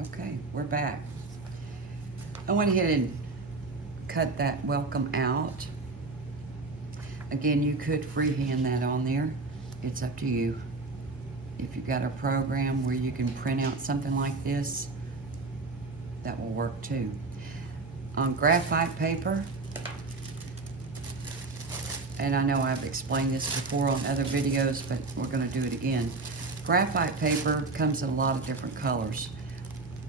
Okay, we're back. I went ahead and cut that welcome out. Again, you could freehand that on there. It's up to you. If you've got a program where you can print out something like this, that will work too. On graphite paper, and I know I've explained this before on other videos, but we're going to do it again. Graphite paper comes in a lot of different colors.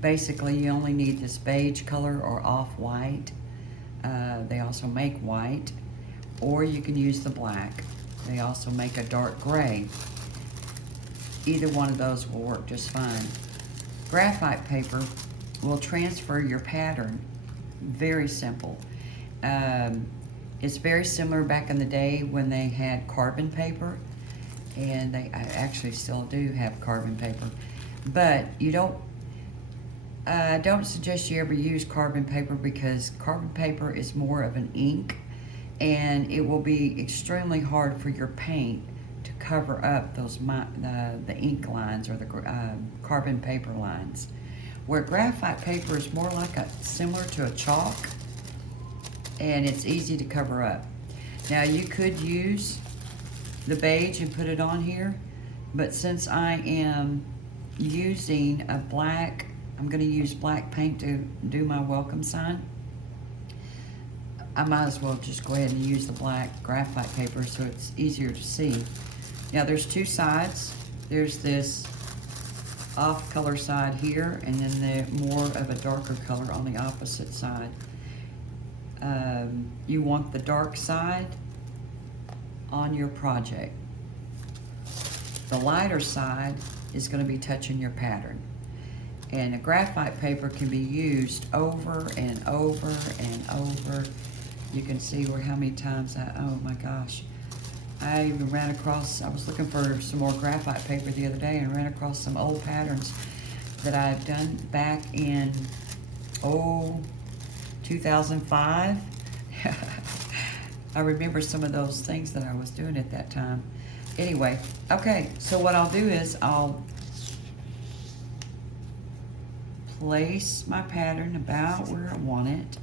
Basically, you only need this beige color or off-white. They also make white, or you can use the black. They also make a dark gray. Either one of those will work just fine. Graphite paper will transfer your pattern. Very simple. It's very similar back in the day when they had carbon paper, and I actually still do have carbon paper, but you don't. I don't suggest you ever use carbon paper because carbon paper is more of an ink, and it will be extremely hard for your paint to cover up those the ink lines or the carbon paper lines. Where graphite paper is more like similar to a chalk, and it's easy to cover up. Now you could use the beige and put it on here, but since I am using a black, I'm going to use black paint to do my welcome sign. I might as well just go ahead and use the black graphite paper so it's easier to see. Now there's two sides. There's this off color side here, and then the more of a darker color on the opposite side. You want the dark side on your project. The lighter side is going to be touching your pattern. And a graphite paper can be used over and over and over. You can see how many times oh my gosh. I even ran across, I was looking for some more graphite paper the other day and ran across some old patterns that I've done back in, 2005. I remember some of those things that I was doing at that time. Anyway, okay, so what I'll do is I'll place my pattern about where I want it.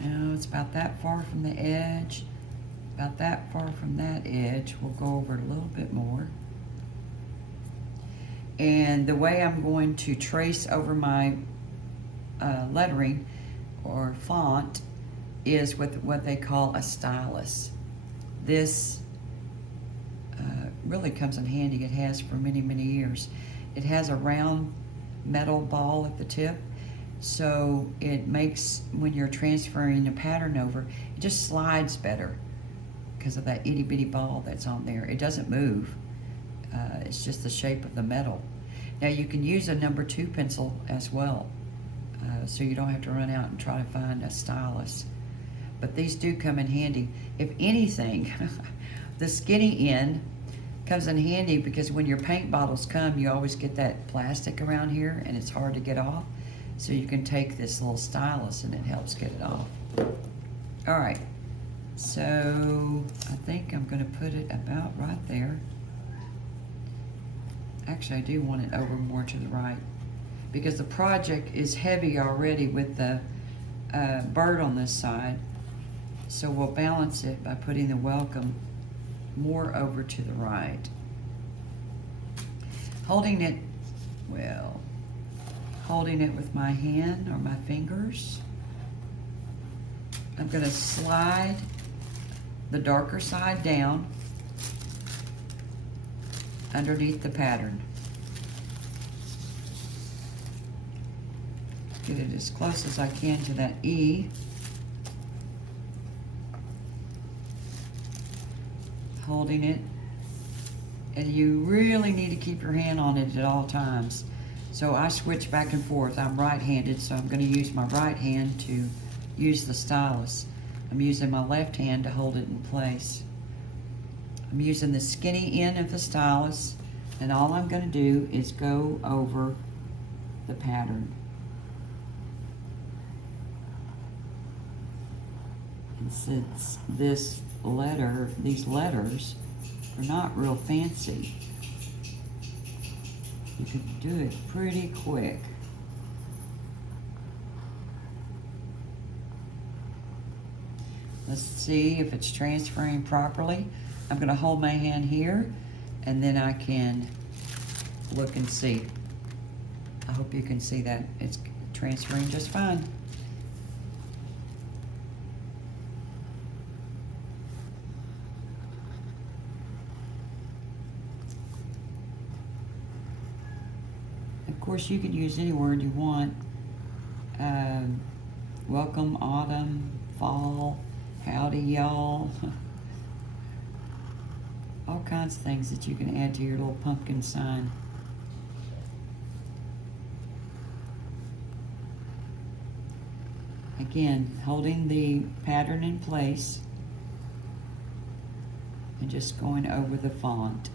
Now it's about that far from the edge, about that far from that edge. We'll go over it a little bit more. And the way I'm going to trace over my lettering or font is with what they call a stylus. This really comes in handy. It has for many, many years. It has a round metal ball at the tip, so it makes, when you're transferring a pattern over, it just slides better because of that itty bitty ball that's on there. It doesn't move. It's just the shape of the metal. Now you can use a number 2 pencil as well, so you don't have to run out and try to find a stylus. But these do come in handy. If anything, the skinny end comes in handy because when your paint bottles come, you always get that plastic around here and it's hard to get off. So you can take this little stylus and it helps get it off. All right, so I think I'm gonna put it about right there. Actually, I do want it over more to the right because the project is heavy already with the bird on this side. So we'll balance it by putting the welcome more over to the right. Holding it with my hand or my fingers, I'm going to slide the darker side down underneath the pattern. Get it as close as I can to that E. Holding it, and you really need to keep your hand on it at all times. So I switch back and forth. I'm right-handed, so I'm going to use my right hand to use the stylus. I'm using my left hand to hold it in place. I'm using the skinny end of the stylus, and all I'm going to do is go over the pattern. And since these letters are not real fancy, you can do it pretty quick. Let's see if it's transferring properly. I'm gonna hold my hand here and then I can look and see. I hope you can see that it's transferring just fine. Of course, you can use any word you want. Welcome, autumn, fall, howdy, y'all. All kinds of things that you can add to your little pumpkin sign. Again, holding the pattern in place and just going over the font.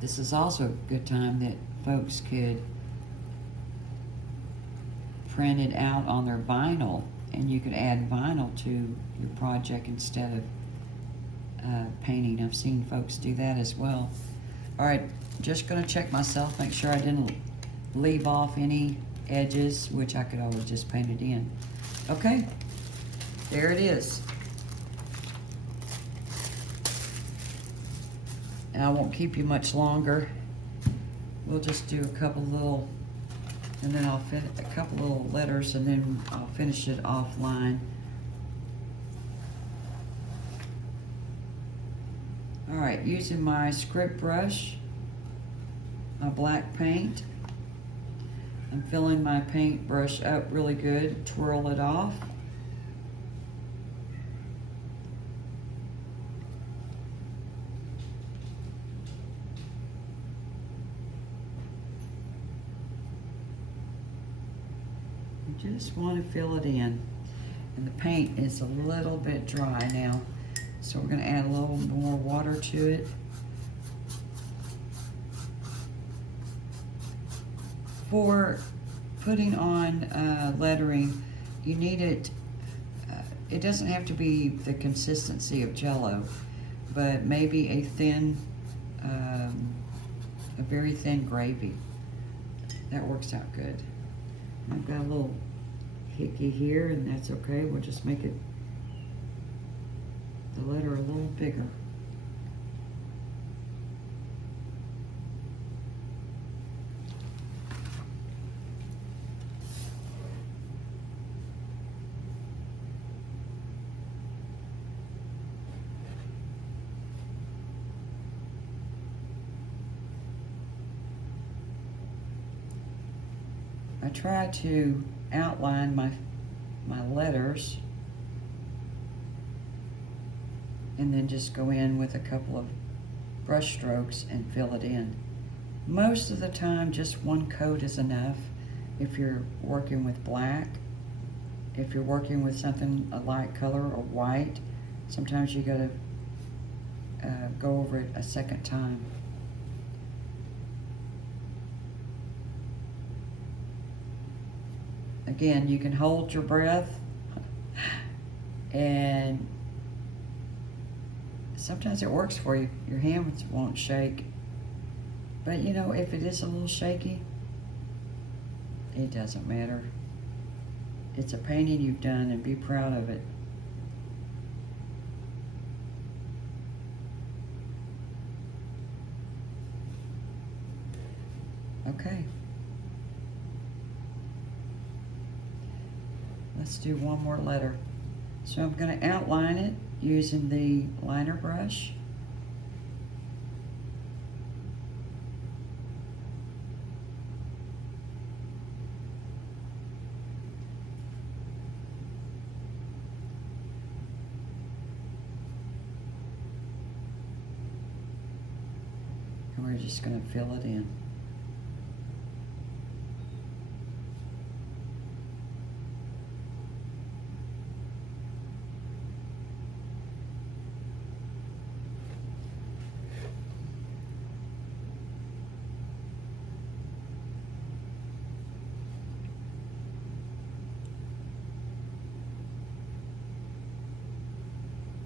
This is also a good time that folks could print it out on their vinyl, and you could add vinyl to your project instead of painting. I've seen folks do that as well. All right, just gonna check myself, make sure I didn't leave off any edges, which I could always just paint it in. Okay, there it is. And I won't keep you much longer. We'll just do a couple little, and then I'll fit a couple little letters, and then I'll finish it offline. All right, using my script brush, my black paint, I'm filling my paintbrush up really good, twirl it off. Just want to fill it in. And the paint is a little bit dry now, so we're going to add a little more water to it. For putting on lettering, you need it, it doesn't have to be the consistency of Jell-O, but maybe a thin, a very thin gravy. That works out good. I've got a little hickey here, and that's okay. We'll just make it, the letter, a little bigger. I try to outline my letters and then just go in with a couple of brush strokes and fill it in. Most of the time, just one coat is enough if you're working with black. If you're working with something a light color or white, sometimes you gotta go over it a second time. Again, you can hold your breath, and sometimes it works for you. Your hands won't shake. But you know, if it is a little shaky, it doesn't matter. It's a painting you've done, and be proud of it. Okay. Let's do one more letter. So I'm going to outline it using the liner brush. And we're just going to fill it in.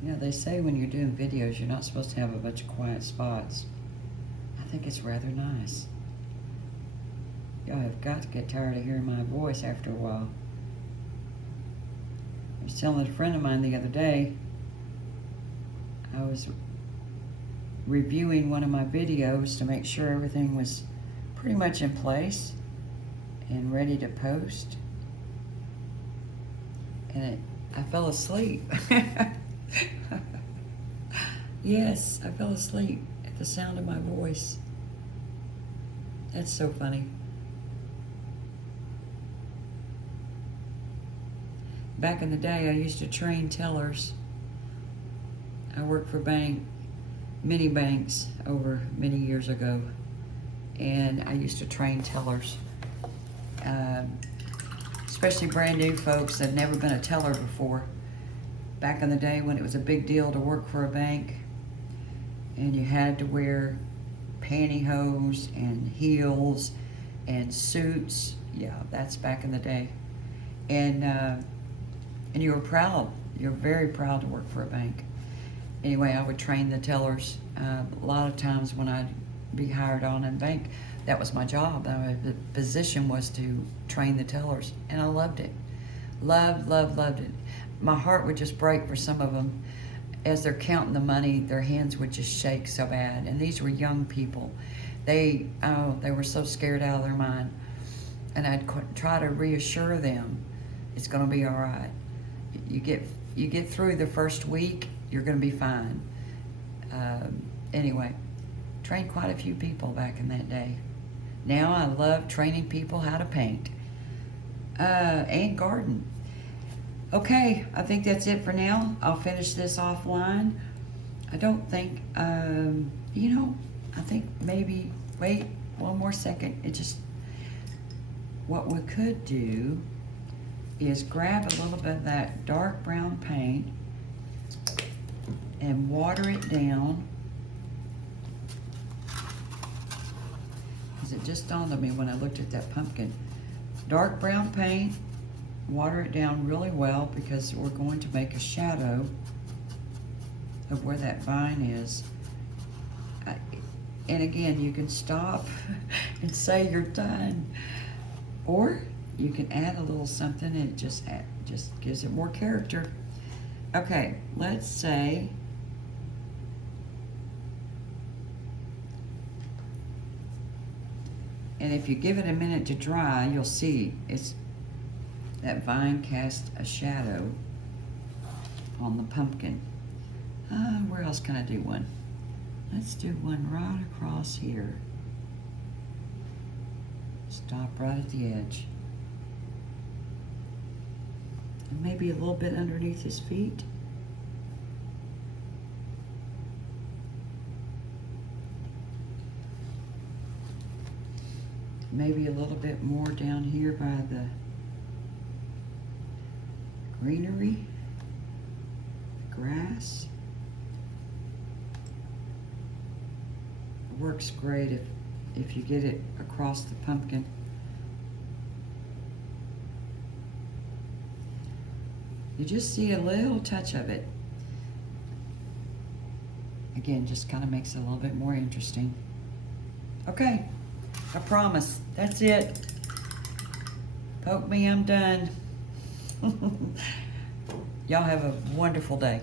You know, they say when you're doing videos, you're not supposed to have a bunch of quiet spots. I think it's rather nice. Y'all have got to get tired of hearing my voice after a while. I was telling a friend of mine the other day, I was reviewing one of my videos to make sure everything was pretty much in place and ready to post. And I fell asleep. Yes, I fell asleep at the sound of my voice. That's so funny. Back in the day, I used to train tellers. I worked for many banks over many years ago, and I used to train tellers, especially brand new folks that had never been a teller before. Back in the day when it was a big deal to work for a bank, and you had to wear pantyhose and heels and suits. Yeah, that's back in the day. And you were proud. You're very proud to work for a bank. Anyway, I would train the tellers. A lot of times when I'd be hired on in a bank, that was my job. The position was to train the tellers, and I loved it. Loved it. My heart would just break for some of them. As they're counting the money, their hands would just shake so bad. And these were young people. They were so scared out of their mind. And I'd try to reassure them, it's going to be all right. You get through the first week, you're going to be fine. Anyway, trained quite a few people back in that day. Now I love training people how to paint and garden. Okay, I think that's it for now. I'll finish this offline. I don't think, I think maybe, wait one more second. What we could do is grab a little bit of that dark brown paint and water it down. Because it just dawned on me when I looked at that pumpkin. Dark brown paint, water it down really well because we're going to make a shadow of where that vine is. And again, you can stop and say you're done. Or you can add a little something and it just gives it more character. Okay, let's say and if you give it a minute to dry, you'll see that vine cast a shadow on the pumpkin. Where else can I do one? Let's do one right across here. Stop right at the edge. And maybe a little bit underneath his feet. Maybe a little bit more down here by the greenery, the grass. It works great if you get it across the pumpkin. You just see a little touch of it. Again, just kind of makes it a little bit more interesting. Okay, I promise, that's it. Poke me, I'm done. Y'all have a wonderful day.